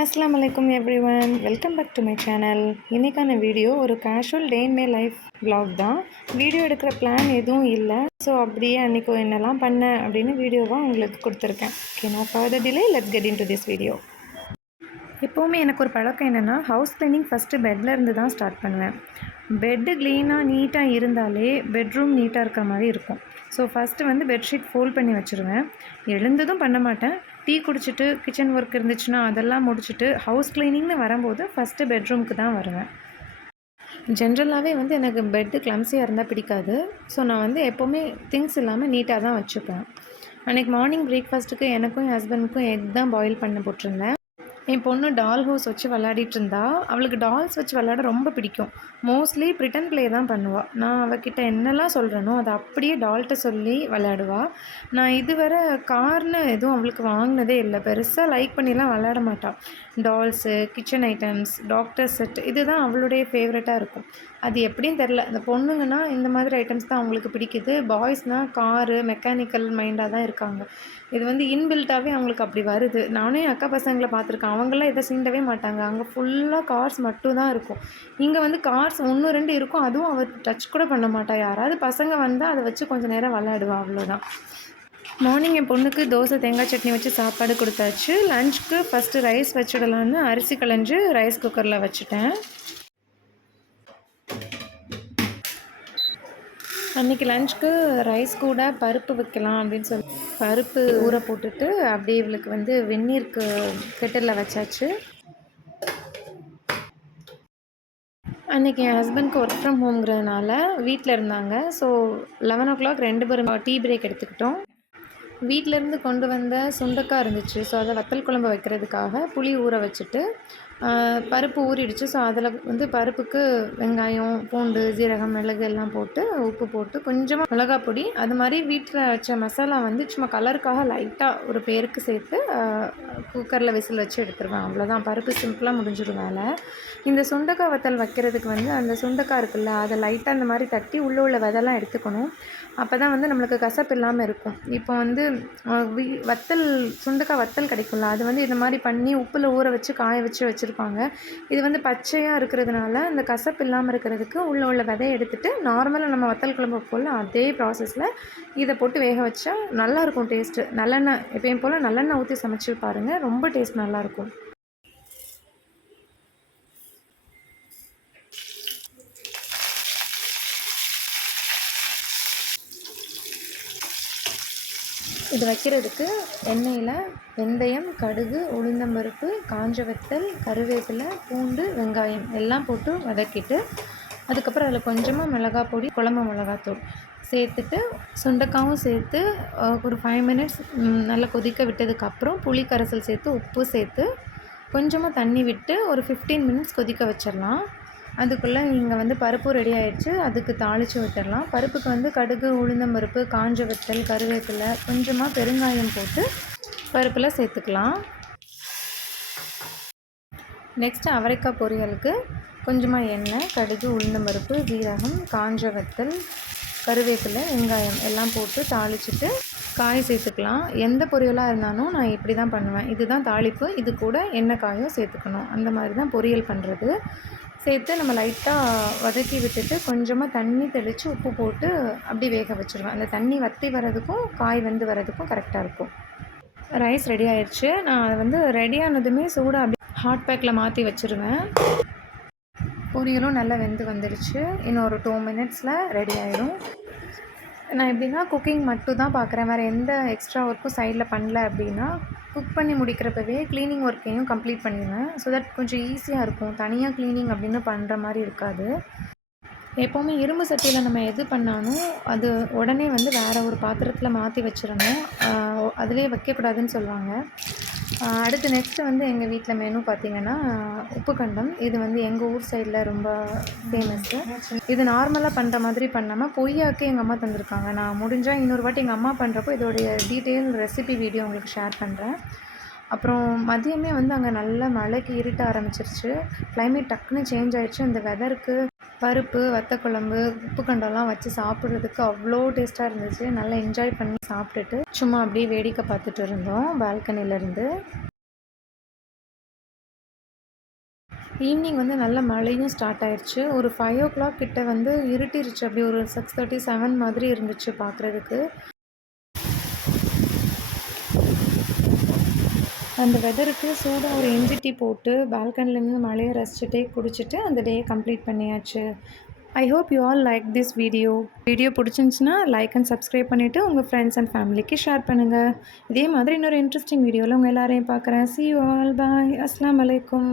அஸ்ஸலாமு அலைக்கும் everyone, welcome back to my channel. இன்றைக்கான வீடியோ ஒரு casual day in my life vlog தான். வீடியோ எடுக்கிற பிளான் எதுவும் இல்லை. ஸோ அப்படியே அன்றைக்கி என்னெல்லாம் பண்ணேன் அப்படின்னு வீடியோவாக உங்களுக்கு கொடுத்துருக்கேன். Okay, no further delay, let's get into this video. எப்போவுமே எனக்கு ஒரு பழக்கம் என்னென்னா, ஹவுஸ் க்ளீனிங் ஃபஸ்ட்டு பெட்டில் இருந்து தான் ஸ்டார்ட் பண்ணுவேன். பெட்டு க்ளீனாக நீட்டாக இருந்தாலே பெட்ரூம் நீட்டாக இருக்கிற மாதிரி இருக்கும். ஸோ ஃபஸ்ட்டு பெட்ஷீட் ஃபோல்ட் பண்ணி வச்சுருவேன். எழுந்ததும் பண்ண மாட்டேன். டீ குடிச்சிட்டு கிச்சன் ஒர்க் இருந்துச்சுன்னா அதெல்லாம் முடிச்சுட்டு ஹவுஸ் க்ளீனிங்னு வரும்போது ஃபஸ்ட்டு பெட்ரூமுக்கு தான் வருவேன். ஜென்ரலாகவே எனக்கு பெட்டு கிளம்ஸியாக இருந்தால் பிடிக்காது. ஸோ நான் எப்போவுமே திங்ஸ் இல்லாமல் நீட்டாக தான் வச்சுப்பேன். அன்றைக்கி மார்னிங் பிரேக்ஃபாஸ்ட்டுக்கு எனக்கும் என் ஹஸ்பண்டுக்கும் எக் தான் பாயில் பண்ண போட்டிருந்தேன். என் பொண்ணு டால் ஹவுஸ் வச்சு விளையாடிட்டு இருந்தா. அவளுக்கு டால்ஸ் வச்சு விளையாட ரொம்ப பிடிக்கும். மோஸ்ட்லி ப்ரிட்டன் ப்ளே தான் பண்ணுவாள். நான் அவகிட்ட என்னெல்லாம் சொல்கிறேனோ அதை அப்படியே டால்கிட்ட சொல்லி விளையாடுவாள். நான் இதுவரை கார்னு எதுவும் அவளுக்கு வாங்கினதே இல்லை. பெருசாக லைக் பண்ணிலாம் விளையாட மாட்டாள். Dals, kitchen items, doctor set இது தான் அவளுடைய ஃபேவரட்டாக இருக்கும். அது எப்படின்னு தெரில. இந்த பொண்ணுங்கன்னா இந்த மாதிரி ஐட்டம்ஸ் தான் அவங்களுக்கு பிடிக்குது. பாய்ஸ்னால் காரு, மெக்கானிக்கல் மைண்டாக தான் இருக்காங்க. இது இன்பில்ட்டாகவே அவங்களுக்கு அப்படி வருது. நானும் என் அக்கா பசங்களை பார்த்துருக்கேன். அவங்களாம் இதை சீண்டவே மாட்டாங்க. அங்கே ஃபுல்லாக கார்ஸ் மட்டும் தான் இருக்கும். இங்கே கார்ஸ் 1, 2 இருக்கும். அதுவும் அவள் டச் கூட பண்ண மாட்டாள். யாராவது பசங்க வந்தால் அதை வச்சு கொஞ்சம் நேரம் விளையாடுவாள், அவ்வளோதான். மார்னிங் என் பொண்ணுக்கு தோசை தேங்காய் சட்னி வச்சு சாப்பாடு கொடுத்தாச்சு. லஞ்சுக்கு ஃபஸ்ட்டு ரைஸ் வச்சுடலான்னு அரிசி களைஞ்சு ரைஸ் குக்கரில் வச்சுட்டேன். அன்றைக்கி லஞ்சுக்கு ரைஸ் கூட பருப்பு வைக்கலாம் அப்படின்னு சொல்லி பருப்பு ஊற போட்டுட்டு அப்படியே இவளுக்கு வெந்நீருக்கு கெட்டிலில் வச்சாச்சு. அன்றைக்கி என் ஹஸ்பண்ட்க்கு ஒர்க் ஃப்ரம் ஹோம்ங்கிறதுனால வீட்டில் இருந்தாங்க. ஸோ 11 o'clock 2 பேரும் டீ பிரேக் எடுத்துக்கிட்டோம். வீட்டிலேருந்து கொண்டு வந்த சுண்டக்காய் இருந்துச்சு. ஸோ அதை வத்தல் குழம்பு வைக்கிறதுக்காக புளி ஊற வச்சுட்டு பருப்பு ஊறிடுச்சு. ஸோ அதில் பருப்புக்கு வெங்காயம், பூண்டு, ஜீரகம், மிளகு எல்லாம் போட்டு உப்பு போட்டு கொஞ்சமாக மிளகாய் பொடி அது மாதிரி வீட்டில் வச்ச மசாலா சும்மா கலருக்காக லைட்டாக ஒரு பேருக்கு சேர்த்து குக்கரில் விசில் வச்சு எடுத்துருவேன். அவ்வளோதான். பருப்பு சிம்பிளாக முடிஞ்சிடும் வேலை. இந்த சுண்டக்காய் வத்தல் வைக்கிறதுக்கு அந்த சுண்டக்காய் இருக்குல்ல, அதை லைட்டாக அந்த மாதிரி தட்டி உள்ளே உள்ள விதெல்லாம் எடுத்துக்கணும். அப்போ தான் நம்மளுக்கு கசப்பு இல்லாமல் இருக்கும். இப்போ வத்தல் சுண்டக்காய் வத்தல் கிடைக்கும்ல, அது இந்த மாதிரி பண்ணி உப்பில் ஊற வச்சு காய வச்சு வச்சுருப்பாங்க. இது பச்சையாக இருக்கிறதுனால இந்த கசப்பு இல்லாமல் இருக்கிறதுக்கு உள்ள விதையை எடுத்துகிட்டு நார்மலாக நம்ம வத்தல் குழம்பு போல் அதே ப்ராசஸில் இதை போட்டு வேக வச்சா நல்லாயிருக்கும் டேஸ்ட்டு. நல்லெண்ணெய் எப்பயும் போல் நல்லெண்ணெய் ஊற்றி சமைச்சு பாருங்கள், ரொம்ப டேஸ்ட் நல்லாயிருக்கும். இது வைக்கிறதுக்கு எண்ணெயில் வெந்தயம், கடுகு, உளுந்தம்பருப்பு, காஞ்ச வத்தல், கருவேப்பிலை, பூண்டு, வெங்காயம் எல்லாம் போட்டு வதக்கிட்டு அதுக்கப்புறம் அதில் கொஞ்சமாக மிளகாய் பொடி, குழம்பு மிளகாத்தூள் சேர்த்துட்டு சுண்டக்காயும் சேர்த்து ஒரு 5 minutes நல்லா கொதிக்க விட்டதுக்கப்புறம் புளி கரைசல் சேர்த்து உப்பு சேர்த்து கொஞ்சமாக தண்ணி விட்டு ஒரு 15 minutes கொதிக்க வச்சிடலாம். அதுக்குள்ளே இங்கே பருப்பு ரெடி ஆகிடுச்சு. அதுக்கு தாளித்து விட்டுடலாம். பருப்புக்கு கடுகு, உளுந்தம்பருப்பு, காஞ்ச வத்தல், கருவேப்பிலை, கொஞ்சமாக பெருங்காயம் போட்டு பருப்பில் சேர்த்துக்கலாம். நெக்ஸ்ட்டு அவரைக்காய் பொரியலுக்கு கொஞ்சமாக எண்ணெய், கடுகு, உளுந்தம்பருப்பு, ஜீரகம், காஞ்ச வத்தல், கருவேப்பிலை, வெங்காயம் எல்லாம் போட்டு தாளிச்சிட்டு காய் சேர்த்துக்கலாம். எந்த பொரியலாக இருந்தாலும் நான் இப்படி தான் பண்ணுவேன். இதுதான் தாளிப்பு. இது கூட எண்ணெய் காயும் சேர்த்துக்கணும். அந்த மாதிரி தான் பொரியல் பண்ணுறது. சேர்த்து நம்ம லைட்டாக வதக்கி விட்டுட்டு கொஞ்சமாக தண்ணி தெளித்து உப்பு போட்டு அப்படி வேக வச்சுருவேன். அந்த தண்ணி வற்றி வரதுக்கும் காய் வரதுக்கும் கரெக்டாக இருக்கும். ரைஸ் ரெடி ஆயிடுச்சு. நான் அதை ரெடியானதுமே சூடாக அப்படி ஹாட் பேக்கில் மாற்றி வச்சுருவேன். பொரியலும் நல்லா வந்துடுச்சு. இன்னும் ஒரு 2 minutesல ரெடி ஆயிடும். நான் எப்படின்னா குக்கிங் மட்டும் தான் பார்க்குறேன். வேறு எந்த எக்ஸ்ட்ரா ஒர்க்கும் சைடில் பண்ணல அப்படின்னா குக் பண்ணி முடிக்கிறப்பவே க்ளீனிங் ஒர்க்கையும் கம்ப்ளீட் பண்ணிடுவேன். ஸோ தட் கொஞ்சம் ஈஸியாக இருக்கும். தனியாக க்ளீனிங் அப்படின்னு பண்ணுற மாதிரி இருக்காது. எப்போவுமே இரும்பு சட்டியில் நம்ம எது பண்ணாலும் அது உடனே வேறு ஒரு பாத்திரத்தில் மாற்றி வச்சிடணும். அதிலே வைக்கக்கூடாதுன்னு சொல்லுவாங்க. அடுத்து நெக்ஸ்ட்டு எங்கள் வீட்டில் மெனு பார்த்திங்கன்னா உப்புக்கண்டம். இது எங்கள் ஊர் சைடில் ரொம்ப ஃபேமஸ்ஸு. இது நார்மலாக பண்ணுற மாதிரி பண்ணாமல் பொய்யாக்கே எங்கள் அம்மா தந்திருக்காங்க. நான் முடிஞ்சால் இன்னொரு வாட்டி எங்கள் அம்மா பண்ணுறப்போ இதோடைய டீட்டெயில் ரெசிபி வீடியோ உங்களுக்கு ஷேர் பண்ணுறேன். அப்புறம் மதியமே அங்கே நல்லா மழைக்கு இருட்ட ஆரம்பிச்சிருச்சு. கிளைமேட் டக்குன்னு சேஞ்ச் ஆகிடுச்சு. அந்த வெதருக்கு பருப்பு, வத்தக்குழம்பு, உப்புக்கண்டம்லாம் வச்சு சாப்பிட்றதுக்கு அவ்வளோ டேஸ்ட்டாக இருந்துச்சு. நல்லா என்ஜாய் பண்ணி சாப்பிட்டுட்டு சும்மா அப்படியே வேடிக்கை பார்த்துட்டு இருந்தோம் பால்கனிலேருந்து. ஈவினிங் வந்து நல்ல மழையும் ஸ்டார்ட் ஆயிடுச்சு. ஒரு 5 ஓ கிளாக் கிட்ட வந்து இருட்டிருச்சு. அப்படி ஒரு 6:30, 7 மாதிரி இருந்துச்சு பார்க்குறதுக்கு. அந்த வெதருக்கு சூடாக ஒரு இஞ்சி டீ போட்டு பால்கனிலேருந்து மழையை ரசிச்சுட்டே குடிச்சிட்டு அந்த டேயை கம்ப்ளீட் பண்ணியாச்சு. I hope you all like this video. Video பிடிச்சிருந்துச்சுன்னா லைக் அண்ட் சப்ஸ்கிரைப் பண்ணிவிட்டு உங்கள் ஃப்ரெண்ட்ஸ் அண்ட் ஃபேமிலிக்கு ஷேர் பண்ணுங்கள். இதே மாதிரி இன்னொரு இன்ட்ரெஸ்டிங் வீடியோவில் உங்கள் எல்லாரையும் பார்க்குறேன். See you all. Bye. Assalamu alaikum.